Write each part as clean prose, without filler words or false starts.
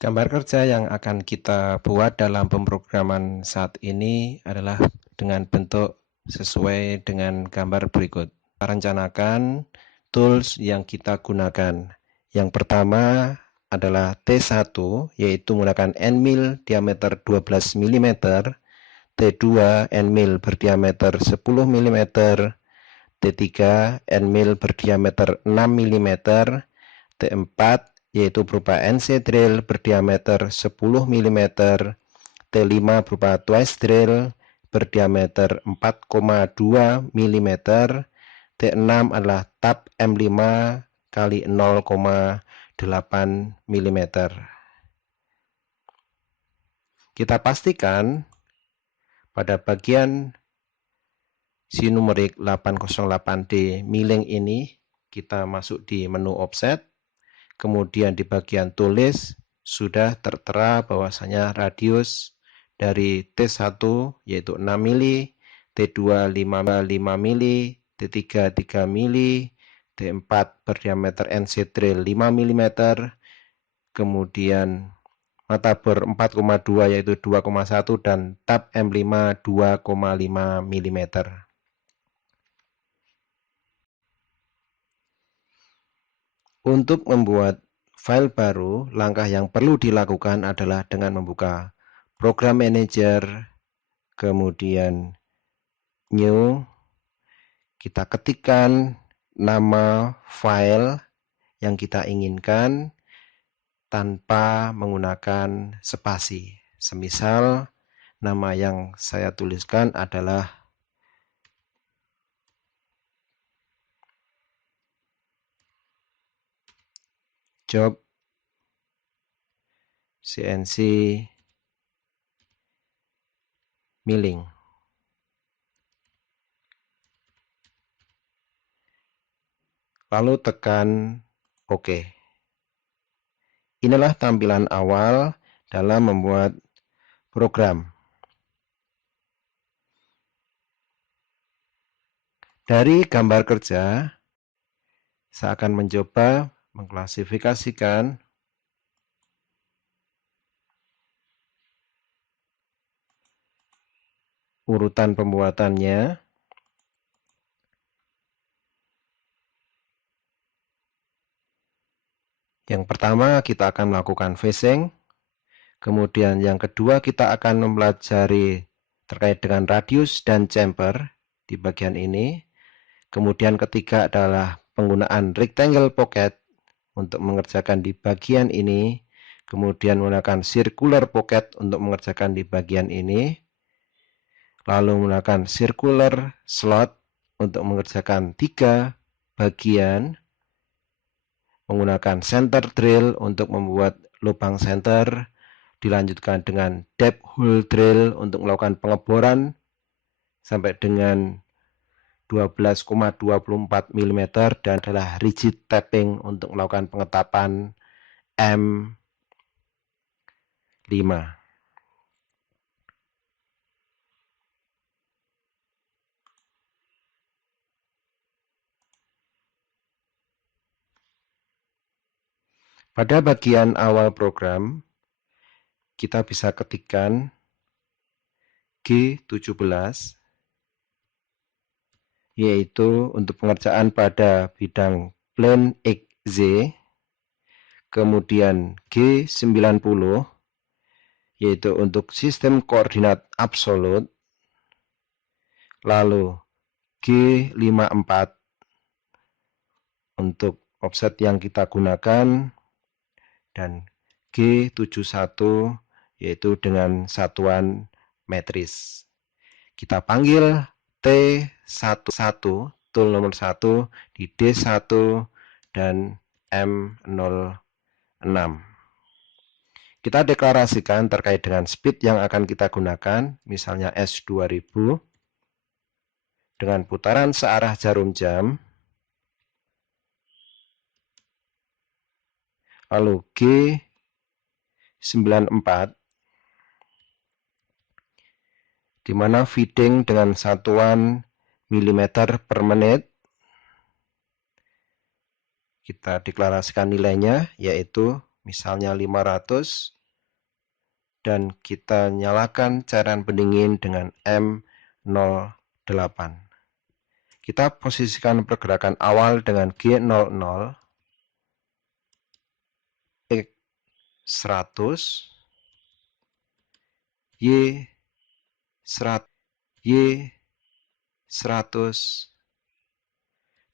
Gambar kerja yang akan kita buat dalam pemrograman saat ini adalah dengan bentuk sesuai dengan gambar berikut. Kita rencanakan tools yang kita gunakan. Yang pertama adalah T1, yaitu menggunakan end mill diameter 12 mm, T2 end mill berdiameter 10 mm, T3 end mill berdiameter 6 mm, T4 yaitu berupa NC drill berdiameter 10 mm, T5 berupa twice drill berdiameter 4,2 mm, T6 adalah tab M5 kali 0,8 mm. Kita pastikan pada bagian sinumerik 808D milling ini kita masuk di menu offset. Kemudian di bagian tulis sudah tertera bahwasanya radius dari T1 yaitu 6 mili, T2 5 mili, T3 3 mili, T4 berdiameter NC drill 5 mm, kemudian mata bor 4,2 yaitu 2,1 dan tab M5 2,5 mm. Untuk membuat file baru, langkah yang perlu dilakukan adalah dengan membuka Program Manager, kemudian New, kita ketikkan nama file yang kita inginkan tanpa menggunakan spasi. Semisal, nama yang saya tuliskan adalah job CNC milling. Lalu tekan OK. Inilah tampilan awal dalam membuat program. Dari gambar kerja, saya akan mencoba mengklasifikasikan urutan pembuatannya. Yang pertama kita akan melakukan facing, kemudian yang kedua kita akan mempelajari terkait dengan radius dan chamfer di bagian ini. Kemudian ketiga adalah penggunaan rectangle pocket untuk mengerjakan di bagian ini, kemudian menggunakan circular pocket untuk mengerjakan di bagian ini, lalu menggunakan circular slot untuk mengerjakan 3 bagian, menggunakan center drill untuk membuat lubang center, dilanjutkan dengan depth hole drill untuk melakukan pengeboran sampai dengan 12,24 mm dan adalah rigid tapping untuk melakukan pengetapan M5. Pada bagian awal program, kita bisa ketikkan G17, yaitu untuk pengerjaan pada bidang plane XZ, kemudian G90, yaitu untuk sistem koordinat absolut, lalu G54 untuk offset yang kita gunakan, dan G71 yaitu dengan satuan metris. Kita panggil T11, tool nomor 1 di D1 dan M06. Kita deklarasikan terkait dengan speed yang akan kita gunakan, misalnya S2000, dengan putaran searah jarum jam, lalu G94, di mana feeding dengan satuan milimeter per menit. Kita deklarasikan nilainya, yaitu misalnya 500, dan kita nyalakan cairan pendingin dengan M08. Kita posisikan pergerakan awal dengan G00, X 100, Y 100, Y 100,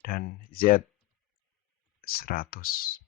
dan Z 100.